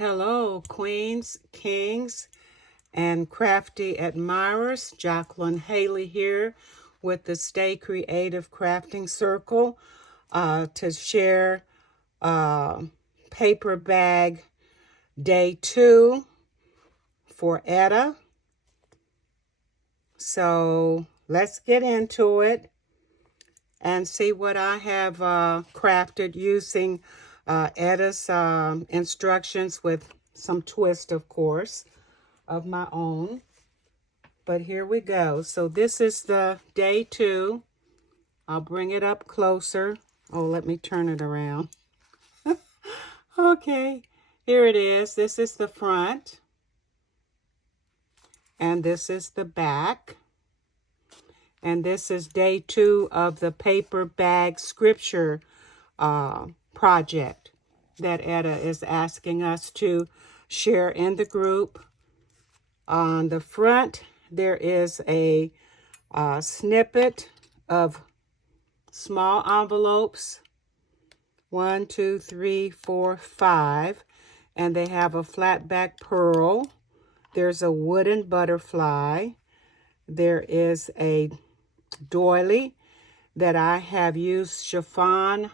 Hello, queens, kings, and crafty admirers. Jacqueline Haley here with the Stay Creative Crafting Circle to share paper bag day 2 for Etta. So let's get into it and see what I have crafted using Etta's instructions with some twist, of course, of my own. But here we go. So this is the day 2. I'll bring it up closer. Oh, let me turn it around. Okay, here it is. This is the front. And this is the back. And this is day 2 of the paper bag scripture project that Etta is asking us to share in the group. On the front, there is a snippet of small envelopes, 1, 2, 3, 4, 5, and they have a flat back pearl. There's a wooden butterfly. There is a doily that I have used chiffon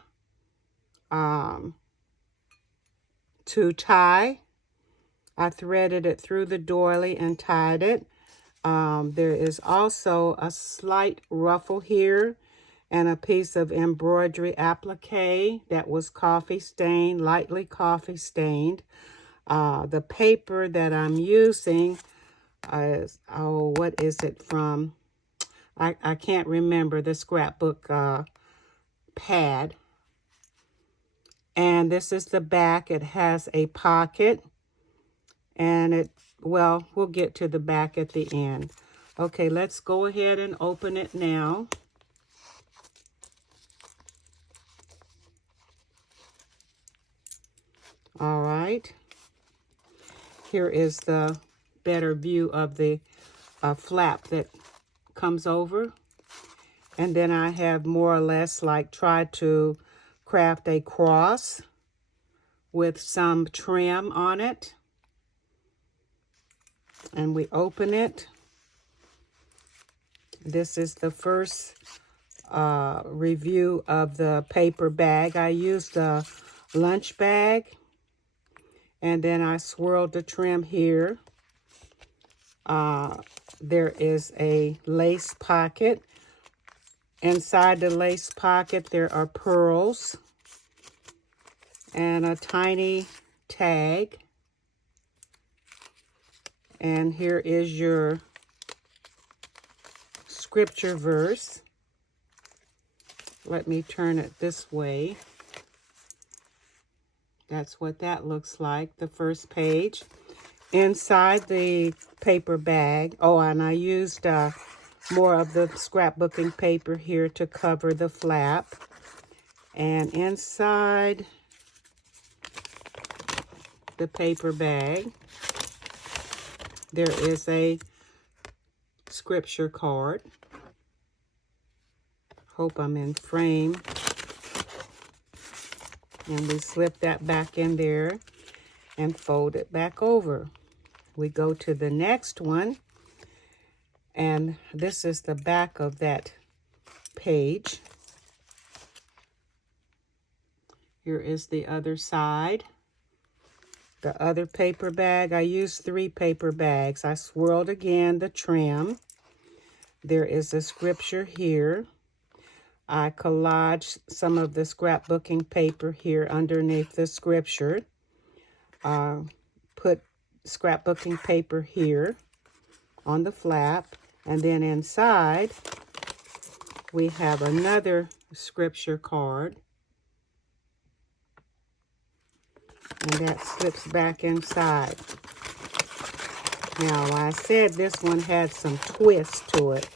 to tie. I threaded it through the doily and tied it. There is also a slight ruffle here and a piece of embroidery applique that was coffee stained, lightly coffee stained. The paper that I'm using is, what is it from? I can't remember, the scrapbook pad. And this is the back. It has a pocket. And we'll get to the back at the end. Okay, let's go ahead and open it now. All right. Here is the better view of the flap that comes over. And then I have more or less like tried to craft a cross with some trim on it. And we open it. This is the first review of the paper bag. I used a lunch bag, and then I swirled the trim here. There is a lace pocket. Inside the lace pocket, there are pearls and a tiny tag. And here is your scripture verse. Let me turn it this way. That's what that looks like, the first page. Inside the paper bag, and I used more of the scrapbooking paper here to cover the flap. And inside the paper bag, there is a scripture card. Hope I'm in frame. And we slip that back in there and fold it back over. We go to the next one. And this is the back of that page. Here is the other side. The other paper bag, I used 3 paper bags. I swirled again the trim. There is a scripture here. I collaged some of the scrapbooking paper here underneath the scripture. Put scrapbooking paper here on the flap. And then inside, we have another scripture card. And that slips back inside. Now, I said this one had some twist to it.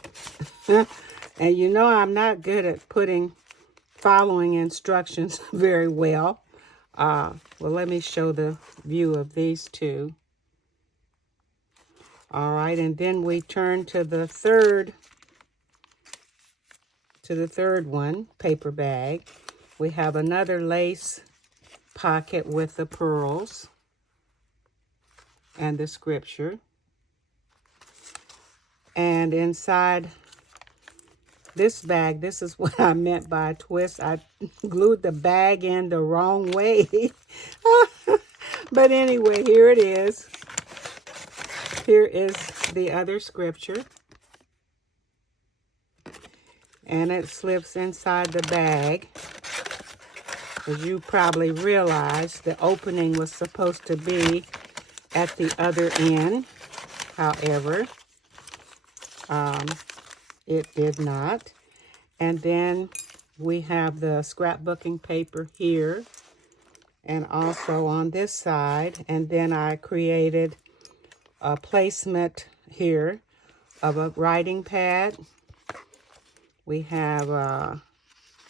And you know I'm not good at following instructions very well. Well, let me show the view of these two. All right, and then we turn to the third one, paper bag. We have another lace pocket with the pearls. and the scripture. And inside this bag, this is what I meant by a twist. I glued the bag in the wrong way. But anyway, here it is. Here is the other scripture. And it slips inside the bag. As you probably realized, the opening was supposed to be at the other end. However, it did not. And then we have the scrapbooking paper here and also on this side. And then I created a placement here of a writing pad. We have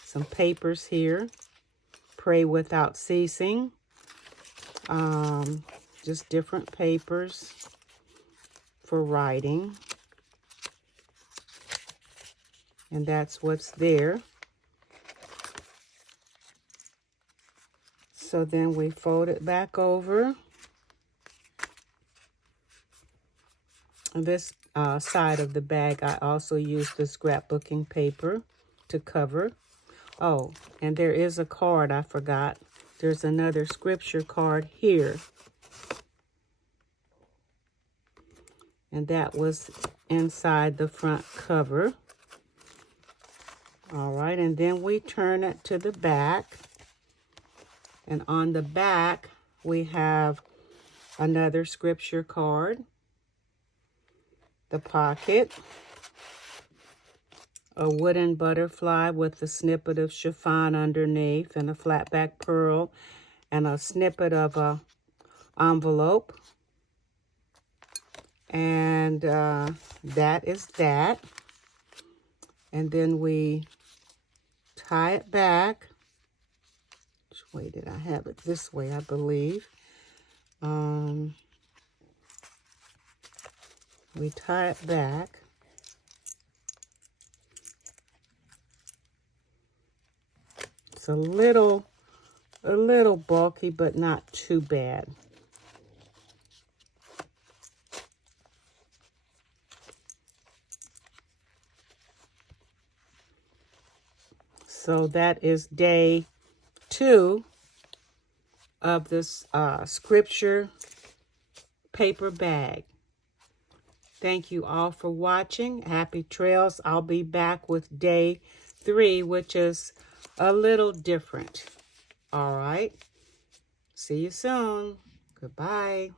some papers here. Pray Without Ceasing. Just different papers for writing. And that's what's there. So then we fold it back over. On this side of the bag, I also used the scrapbooking paper to cover. Oh, and there is a card I forgot. There's another scripture card here. And that was inside the front cover. All right, and then we turn it to the back. And on the back, we have another scripture card. The pocket. A wooden butterfly with a snippet of chiffon underneath and a flat back pearl and a snippet of a envelope. And that is that. And then we tie it back. Which way did I have it? This way, I believe. We tie it back. It's a little bulky, but not too bad. So that is day 2 of this scripture paper bag. Thank you all for watching. Happy trails. I'll be back with day 3, which is a little different. All right. See you soon. Goodbye.